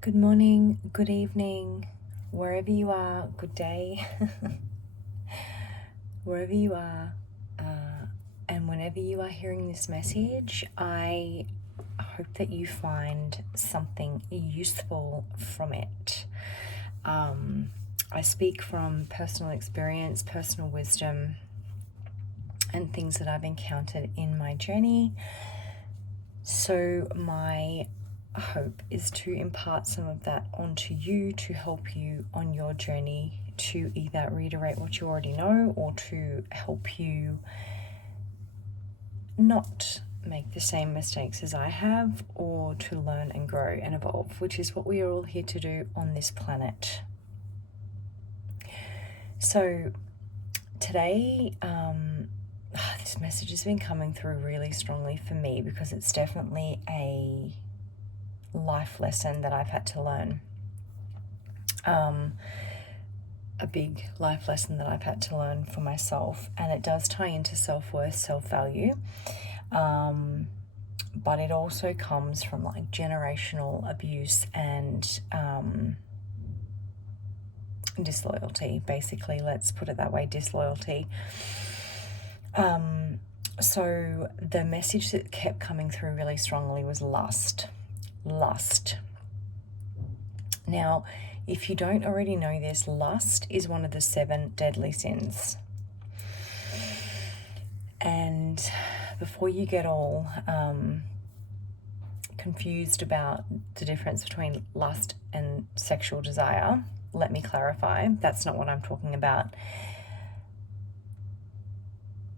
Good morning, good evening, wherever you are, good day, wherever you are, and whenever you are hearing this message, I hope that you find something useful from it. I speak from personal experience, personal wisdom, and things that I've encountered in my journey. So my hope is to impart some of that onto you to help you on your journey to either reiterate what you already know or to help you not make the same mistakes as I have, or to learn and grow and evolve, which is what we are all here to do on this planet. So today, this message has been coming through really strongly for me because it's definitely a life lesson that I've had to learn. A big life lesson that I've had to learn for myself, and it does tie into self-worth, self-value, but it also comes from like generational abuse and disloyalty, basically. Let's put it that way, disloyalty. So the message that kept coming through really strongly was lust. Now, if you don't already know this, lust is one of the 7 deadly sins. And before you get all confused about the difference between lust and sexual desire, let me clarify. That's not what I'm talking about.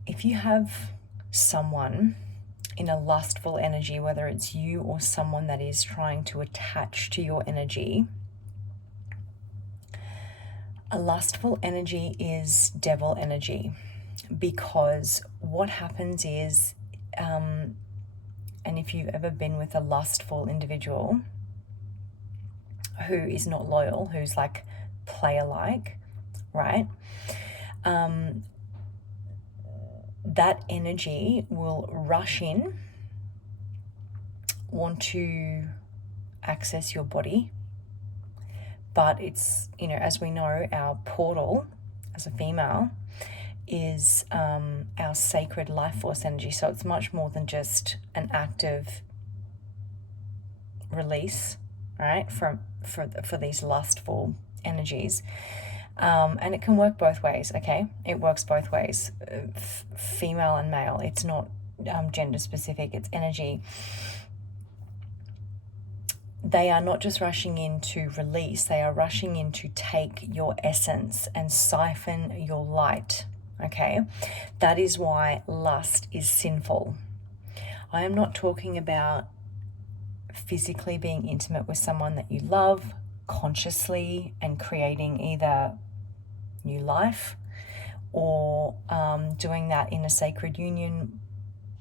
If you have someone in a lustful energy, whether it's you or someone that is trying to attach to your energy, a lustful energy is devil energy, because what happens is, and if you've ever been with a lustful individual who is not loyal, who's like player-like, right? That energy will rush in, want to access your body. But it's, as we know, our portal as a female is our sacred life force energy. So it's much more than just an active release, right, for these lustful energies. And it can work both ways, okay? It works both ways, female and male. It's not gender specific, it's energy. They are not just rushing in to release, they are rushing in to take your essence and siphon your light, okay? That is why lust is sinful. I am not talking about physically being intimate with someone that you love consciously and creating either new life, or doing that in a sacred union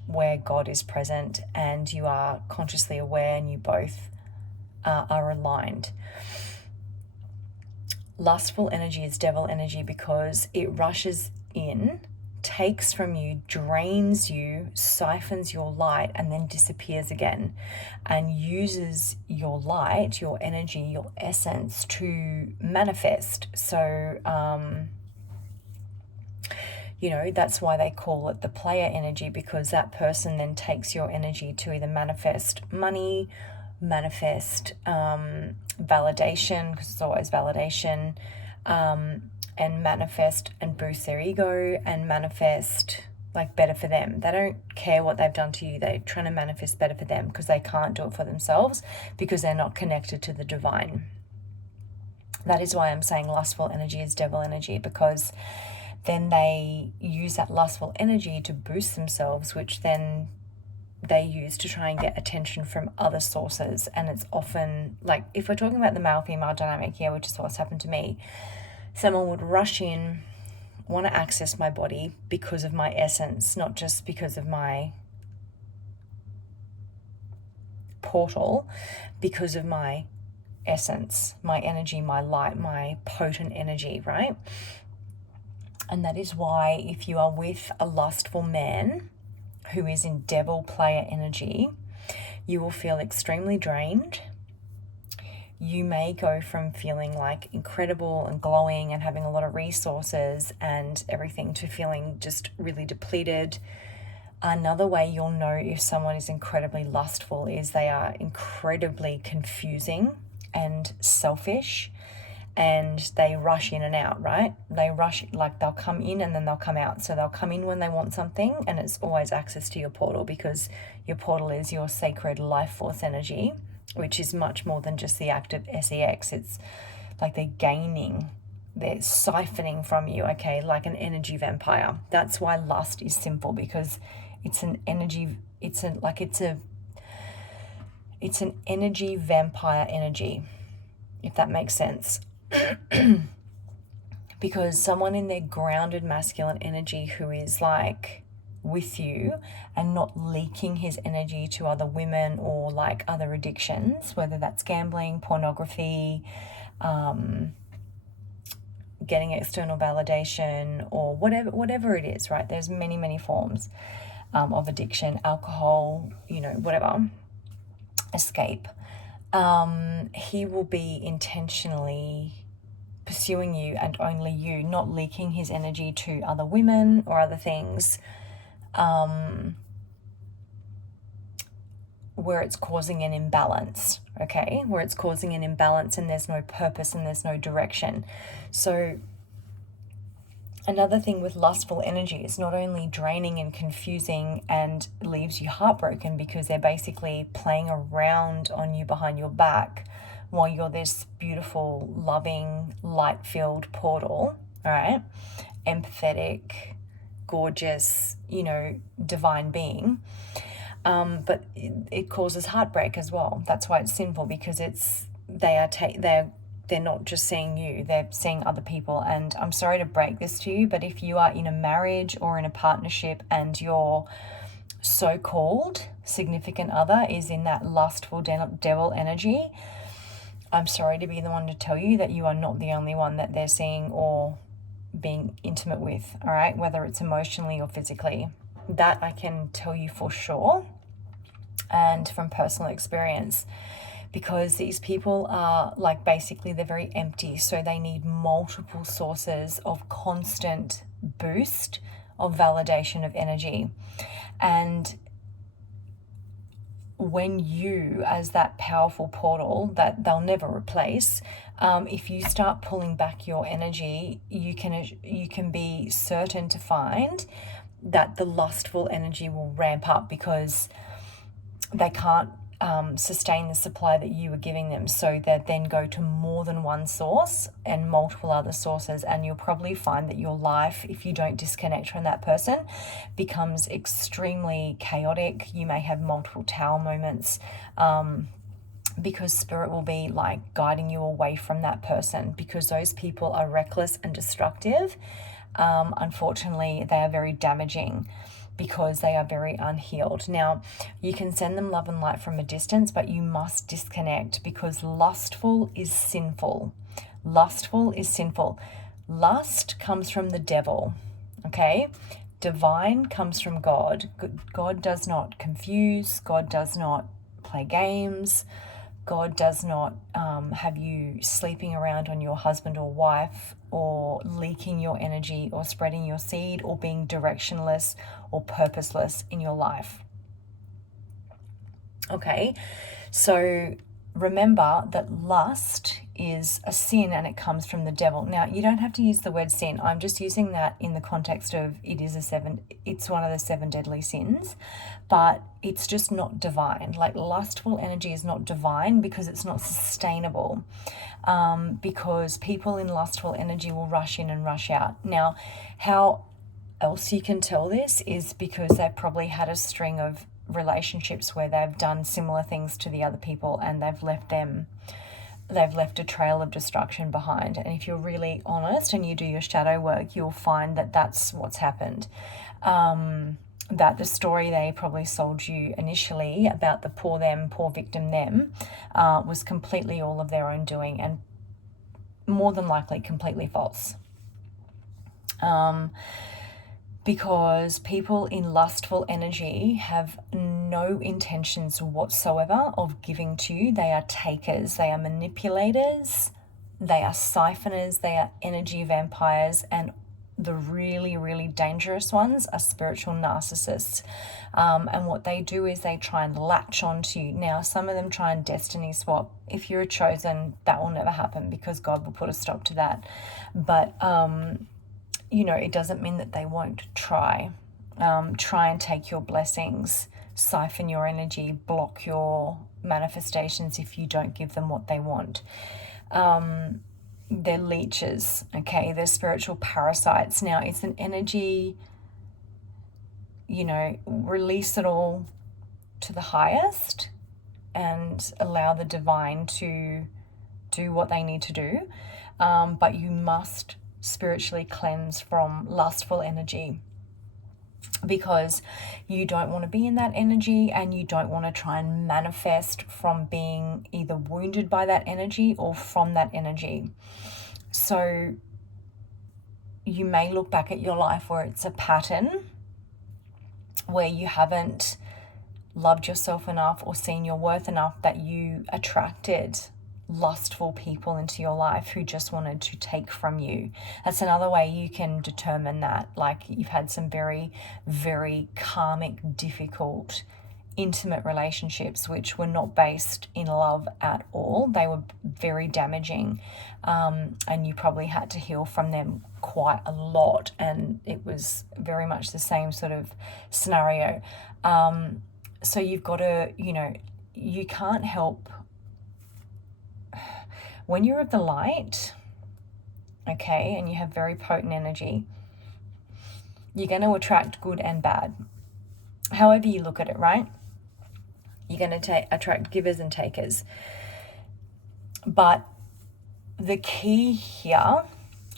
where God is present and you are consciously aware and you both are aligned. Lustful energy is devil energy because it rushes in, takes from you, drains you, siphons your light, and then disappears again, and uses your light, your energy, your essence to manifest. So that's why they call it the player energy, because that person then takes your energy to either manifest money, manifest validation, because it's always validation, and manifest and boost their ego and manifest like better for them. They don't care what they've done to you. They're trying to manifest better for them because they can't do it for themselves because they're not connected to the divine. That is why I'm saying lustful energy is devil energy, because then they use that lustful energy to boost themselves, which then they use to try and get attention from other sources. And it's often like, if we're talking about the male-female dynamic here, which is what's happened to me, someone would rush in, want to access my body because of my essence, not just because of my portal, because of my essence, my energy, my light, my potent energy, right? And that is why if you are with a lustful man who is in devil player energy, you will feel extremely drained. you may go from feeling like incredible and glowing and having a lot of resources and everything to feeling just really depleted. Another way you'll know if someone is incredibly lustful is they are incredibly confusing and selfish, and they rush in and out, right? They rush, like they'll come in and then they'll come out. So they'll come in when they want something, and it's always access to your portal, because your portal is your sacred life force energy, which is much more than just the act of sex. It's like they're siphoning from you, okay, like an energy vampire. That's why lust is sinful, because it's an energy, it's an energy vampire energy, if that makes sense. Because someone in their grounded masculine energy who is like with you and not leaking his energy to other women or like other addictions, whether that's gambling, pornography, getting external validation, or whatever it is, right? There's many forms of addiction, alcohol, whatever, escape. He will be intentionally pursuing you and only you, not leaking his energy to other women or other things, where it's causing an imbalance, okay? Where it's causing an imbalance and there's no purpose and there's no direction. So another thing with lustful energy is not only draining and confusing and leaves you heartbroken, because they're basically playing around on you behind your back while you're this beautiful, loving, light-filled portal, all right? Empathetic, gorgeous, divine being. But it causes heartbreak as well. That's why it's sinful, because they're not just seeing you, they're seeing other people. And I'm sorry to break this to you, but if you are in a marriage or in a partnership and your so-called significant other is in that lustful devil energy, I'm sorry to be the one to tell you that you are not the only one that they're seeing or being intimate with, all right? Whether it's emotionally or physically. That I can tell you for sure, and from personal experience, because these people are like, basically they're very empty, so they need multiple sources of constant boost of validation of energy. And when you, as that powerful portal that they'll never replace, if you start pulling back your energy, you can be certain to find that the lustful energy will ramp up, because they can't sustain the supply that you are giving them. So they then go to more than one source and multiple other sources, and you'll probably find that your life, if you don't disconnect from that person, becomes extremely chaotic. You may have multiple tower moments, because spirit will be like guiding you away from that person, because those people are reckless and destructive. Unfortunately, they are very damaging, because they are very unhealed. Now, you can send them love and light from a distance, but you must disconnect, because lustful is sinful. Lustful is sinful. Lust comes from the devil, okay? Divine comes from God. God does not confuse. God does not play games. God does not have you sleeping around on your husband or wife, or leaking your energy, or spreading your seed, or being directionless or purposeless in your life. Okay, so remember that lust is a sin and it comes from the devil. Now, you don't have to use the word sin. I'm just using that in the context of it's one of the 7 deadly sins, but it's just not divine. Like, lustful energy is not divine because it's not sustainable. Because people in lustful energy will rush in and rush out. Now, how else you can tell this is because they've probably had a string of relationships where they've done similar things to the other people, and they've left a trail of destruction behind. And if you're really honest and you do your shadow work, you'll find that that's what's happened. That the story they probably sold you initially about the poor victim them, was completely all of their own doing, and more than likely completely false. because people in lustful energy have no intentions whatsoever of giving to you. They are takers, they are manipulators, they are siphoners, they are energy vampires, and the really, really dangerous ones are spiritual narcissists. And what they do is they try and latch onto you. Now, some of them try and destiny swap. If you're chosen, that will never happen because God will put a stop to that. But, it doesn't mean that they won't try. Try and take your blessings, siphon your energy, block your manifestations if you don't give them what they want. They're leeches, okay? They're spiritual parasites. Now, it's an energy, release it all to the highest and allow the divine to do what they need to do. But you must spiritually cleanse from lustful energy, because you don't want to be in that energy, and you don't want to try and manifest from being either wounded by that energy or from that energy. So you may look back at your life where it's a pattern where you haven't loved yourself enough or seen your worth enough that you attracted lustful people into your life who just wanted to take from you. That's another way you can determine that. Like, you've had some very, very karmic, difficult, intimate relationships which were not based in love at all. They were very damaging, and you probably had to heal from them quite a lot, and it was very much the same sort of scenario. So you've got to, you can't help when you're of the light, okay, and you have very potent energy, you're going to attract good and bad. However you look at it, right? You're going to attract givers and takers. But the key here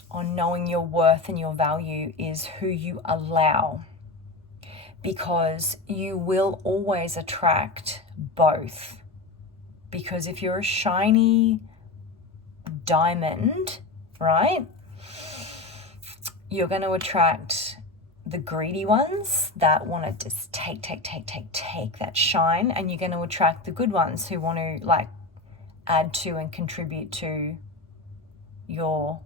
on knowing your worth and your value is who you allow, because you will always attract both. Because if you're a shiny diamond, right, you're going to attract the greedy ones that want to just take that shine, and you're going to attract the good ones who want to add to and contribute to your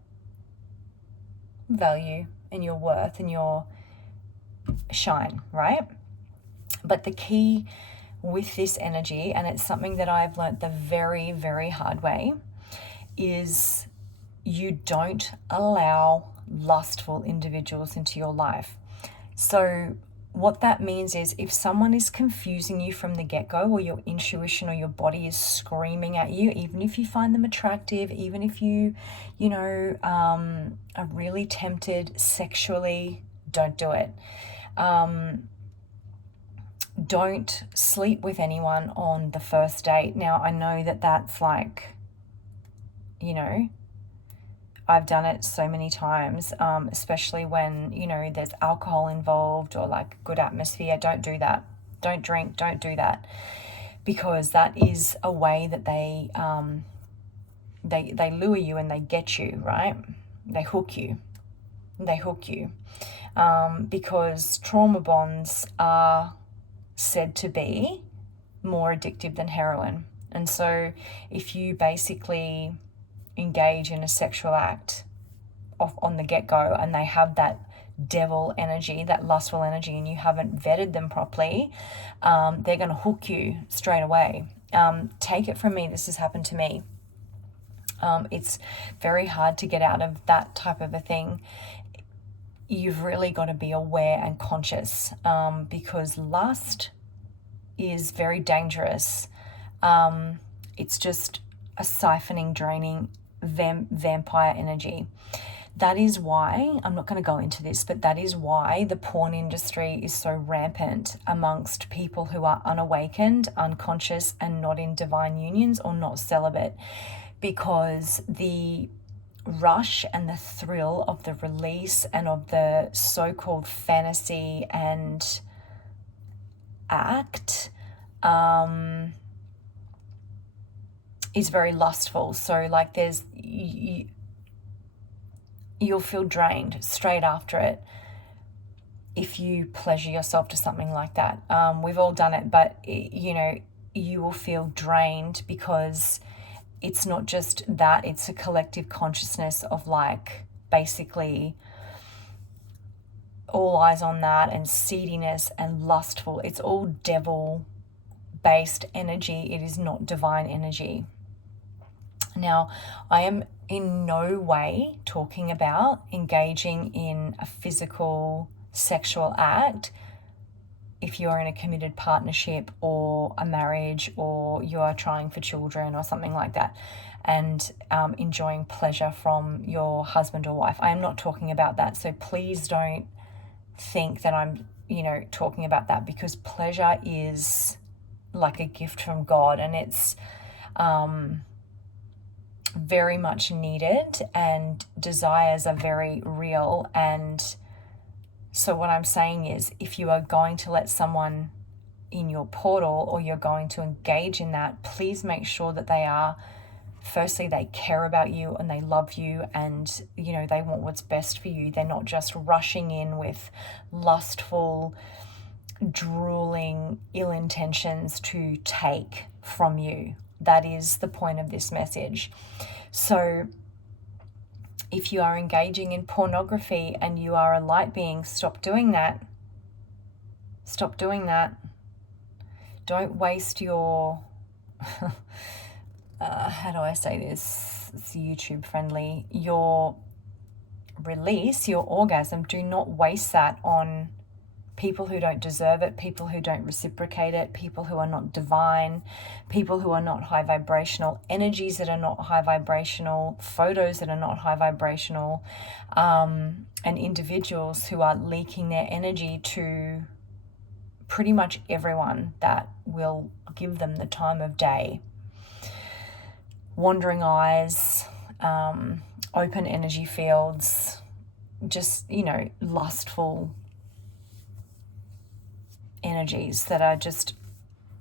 value and your worth and your shine, right? But the key with this energy, and it's something that I've learned the very, very hard way, is you don't allow lustful individuals into your life. So what that means is, if someone is confusing you from the get-go, or your intuition or your body is screaming at you, even if you find them attractive, even if you are really tempted sexually, don't do it. Don't sleep with anyone on the first date. Now, I know that that's I've done it so many times, especially when, there's alcohol involved or good atmosphere. Don't do that. Don't drink. Don't do that. Because that is a way that they lure you and they get you, right? They hook you. Because trauma bonds are said to be more addictive than heroin. And so if you basically engage in a sexual act on the get-go, and they have that devil energy, that lustful energy, and you haven't vetted them properly, they're going to hook you straight away. Take it from me, this has happened to me. It's very hard to get out of that type of a thing. You've really got to be aware and conscious, because lust is very dangerous. It's just a siphoning, draining vampire energy. That is why, I'm not going to go into this, but that is why the porn industry is so rampant amongst people who are unawakened, unconscious, and not in divine unions or not celibate, because the rush and the thrill of the release and of the so-called fantasy and act is very lustful. So there's you'll feel drained straight after it. if you pleasure yourself to something like that. We've all done it, but you will feel drained because it's not just that, it's a collective consciousness of like basically all eyes on that and seediness and lustful. It's all devil based energy. It is not divine energy. Now, I am in no way talking about engaging in a physical sexual act if you're in a committed partnership or a marriage or you are trying for children or something like that, and enjoying pleasure from your husband or wife. I am not talking about that. So please don't think that I'm, talking about that, because pleasure is like a gift from God, and it's very much needed, and desires are very real. And so what I'm saying is, if you are going to let someone in your portal or you're going to engage in that, please make sure that firstly, they care about you and they love you, and, they want what's best for you. They're not just rushing in with lustful, drooling, ill intentions to take from you. That is the point of this message. So if you are engaging in pornography and you are a light being, stop doing that. Stop doing that. Don't waste your... how do I say this? It's YouTube friendly. Your release, your orgasm, do not waste that on people who don't deserve it, people who don't reciprocate it, people who are not divine, people who are not high vibrational, energies that are not high vibrational, photos that are not high vibrational, and individuals who are leaking their energy to pretty much everyone that will give them the time of day. Wandering eyes, open energy fields, just, lustful energies that are just,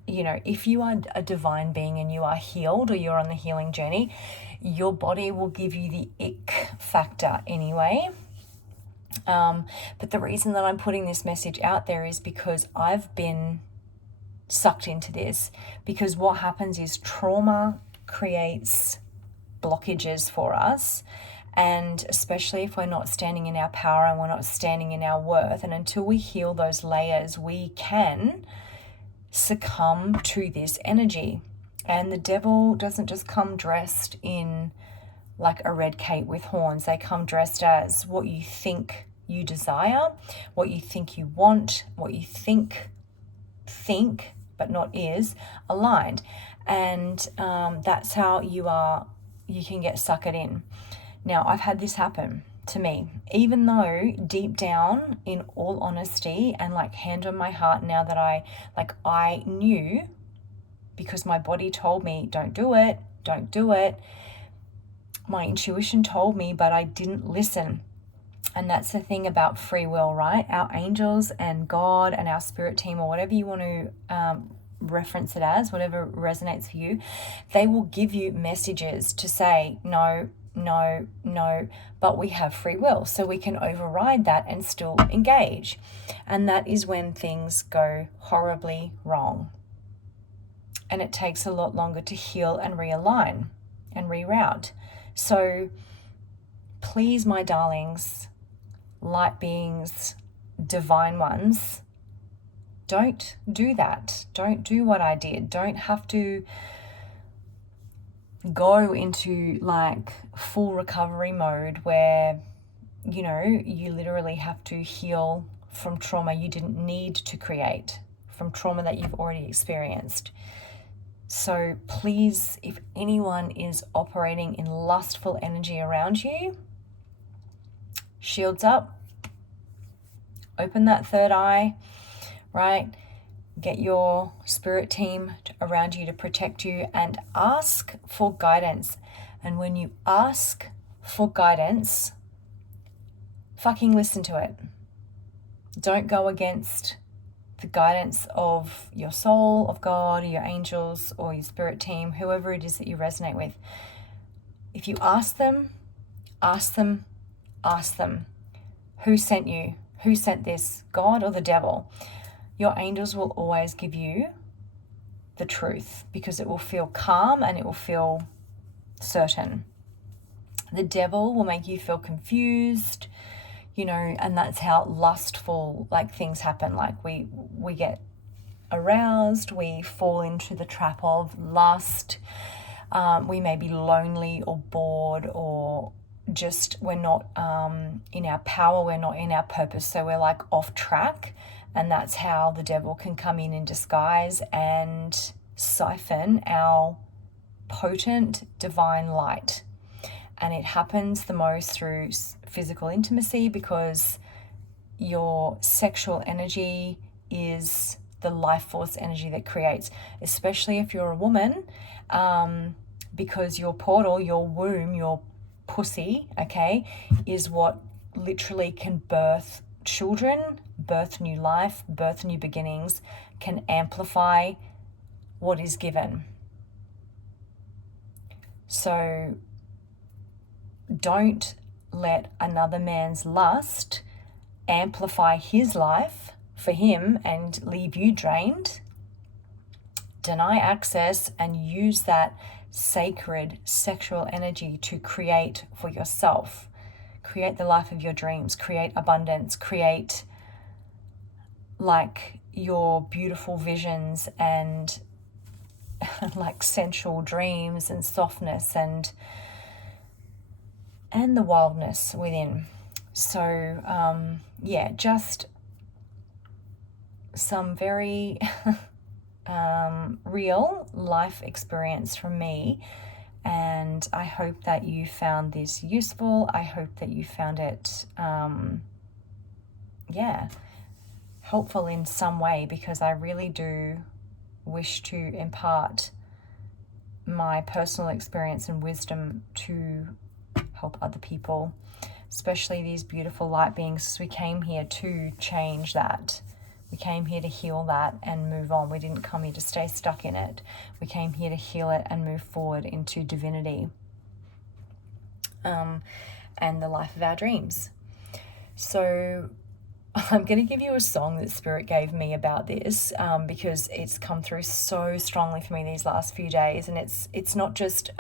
if you are a divine being and you are healed or you're on the healing journey, your body will give you the ick factor anyway. But the reason that I'm putting this message out there is because I've been sucked into this, because what happens is trauma creates blockages for us, and especially if we're not standing in our power and we're not standing in our worth, and until we heal those layers, we can succumb to this energy. And the devil doesn't just come dressed in like a red cape with horns. They come dressed as what you think you desire, what you think you want, what you think but not is aligned. And that's how you can get suckered in. Now, I've had this happen to me, even though deep down, in all honesty and like hand on my heart, now that I knew, because my body told me, don't do it. My intuition told me, but I didn't listen. And that's the thing about free will, right? Our angels and God and our spirit team, or whatever you want to reference it as, whatever resonates for you, they will give you messages to say no, but we have free will, so we can override that and still engage. And that is when things go horribly wrong. And it takes a lot longer to heal and realign and reroute. So please, my darlings, light beings, divine ones, don't do that. Don't do what I did. Don't have to go into like full recovery mode where, you literally have to heal from trauma you didn't need to create, from trauma that you've already experienced. So please, if anyone is operating in lustful energy around you, shields up, open that third eye, right? Get your spirit team around you to protect you, and ask for guidance. And when you ask for guidance, fucking listen to it. Don't go against the guidance of your soul, of God, or your angels, or your spirit team, whoever it is that you resonate with. If you ask them, who sent you? Who sent this, God or the devil? Your angels will always give you the truth because it will feel calm and it will feel certain. The devil will make you feel confused, and that's how lustful things happen. We get aroused, we fall into the trap of lust. We may be lonely or bored, or just we're not in our power, we're not in our purpose, so we're off track. And that's how the devil can come in disguise and siphon our potent divine light. And it happens the most through physical intimacy, because your sexual energy is the life force energy that creates, especially if you're a woman, because your portal, your womb, your pussy, is what literally can birth children, birth new life, birth new beginnings, can amplify what is given. So don't let another man's lust amplify his life for him and leave you drained. Deny access and use that sacred sexual energy to create for yourself. Create the life of your dreams, create abundance, create your beautiful visions and sensual dreams and softness and the wildness within. So just some very real life experience from me, and I hope that you found this useful. I hope that you found it helpful in some way, because I really do wish to impart my personal experience and wisdom to help other people, especially these beautiful light beings. We came here to change that. We came here to heal that and move on. We didn't come here to stay stuck in it. We came here to heal it and move forward into divinity and the life of our dreams. So I'm going to give you a song that Spirit gave me about this, because it's come through so strongly for me these last few days. And it's not just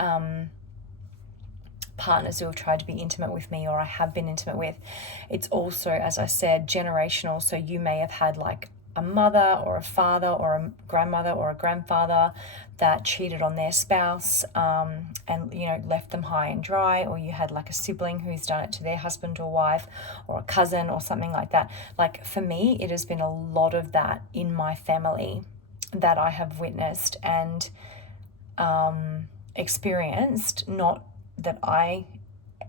partners who have tried to be intimate with me or I have been intimate with. It's also, as I said, generational. So you may have had a mother or a father or a grandmother or a grandfather that cheated on their spouse and left them high and dry, or you had a sibling who's done it to their husband or wife, or a cousin or something like that. For me, it has been a lot of that in my family that I have witnessed and experienced. Not that I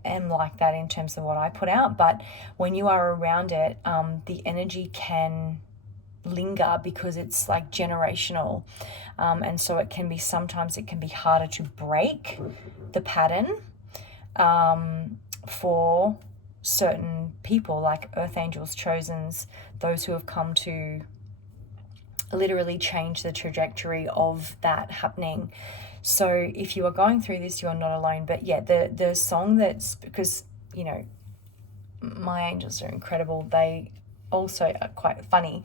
am like that in terms of what I put out, but when you are around it, the energy can linger because it's generational, and so sometimes it can be harder to break the pattern for certain people, like earth angels, chosens, those who have come to literally change the trajectory of that happening. So if you are going through this, you are not alone. But the song that's, because my angels are incredible, they also are quite funny.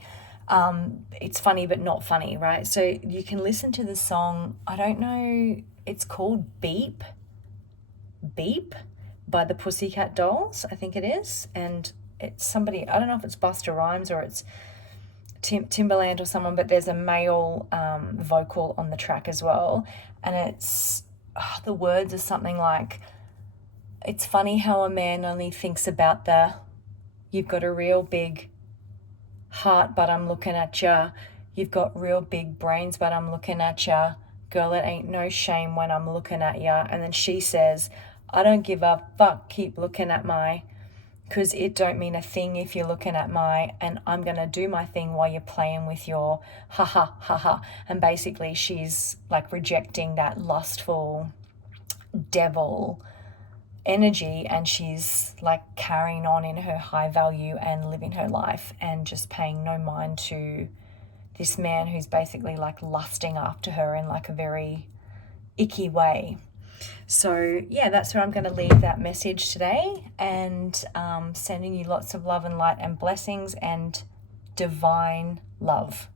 It's funny but not funny, right? So you can listen to the song, I don't know, it's called Beep by the Pussycat Dolls, I think it is. And it's somebody, I don't know if it's Busta Rhymes or it's Timberland or someone, but there's a male vocal on the track as well. And it's, the words are something like, it's funny how a man only thinks about you've got a real big heart, but I'm looking at ya. You've got real big brains, but I'm looking at ya. Girl, it ain't no shame when I'm looking at ya. And then she says, I don't give a fuck, keep looking at my, because it don't mean a thing if you're looking at my, and I'm going to do my thing while you're playing with your ha ha ha ha. And basically she's rejecting that lustful devil energy, and she's carrying on in her high value and living her life and just paying no mind to this man who's basically lusting after her in a very icky way. So yeah, that's where I'm going to leave that message today, and sending you lots of love and light and blessings and divine love.